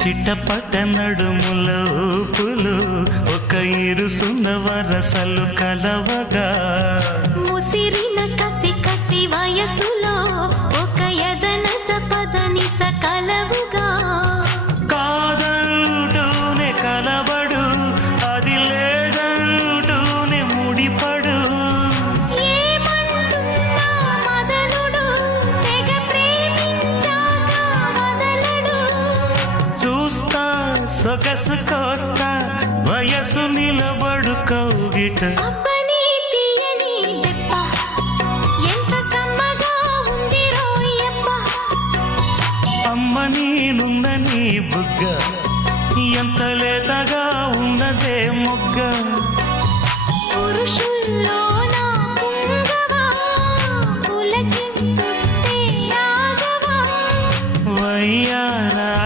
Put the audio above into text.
చిట్టపట్ట నడుముల ఊపులు ఒక ఇరుసున్న వరసలు కలవగా ముసిరిన కసి కసి వయసులో ఒక యదన సపదని సకలవుగా కాదంటూనే కలబడు అది లేదంటూనే ముడిపడు ఏమంటున్నా మదనుడు తెగ ప్రేమించాక వదలడు చూస్తా సొగసు కోస్తా వయసు నిలబడు కౌగిట అబ్బని తీయని దెబ్బ ఎంత కమ్మగా ఉంది రోయప్ప అమ్మ నేనున్న నీ బుగ్గ ఎంత లేతగా ఉన్నదే మొగ్గ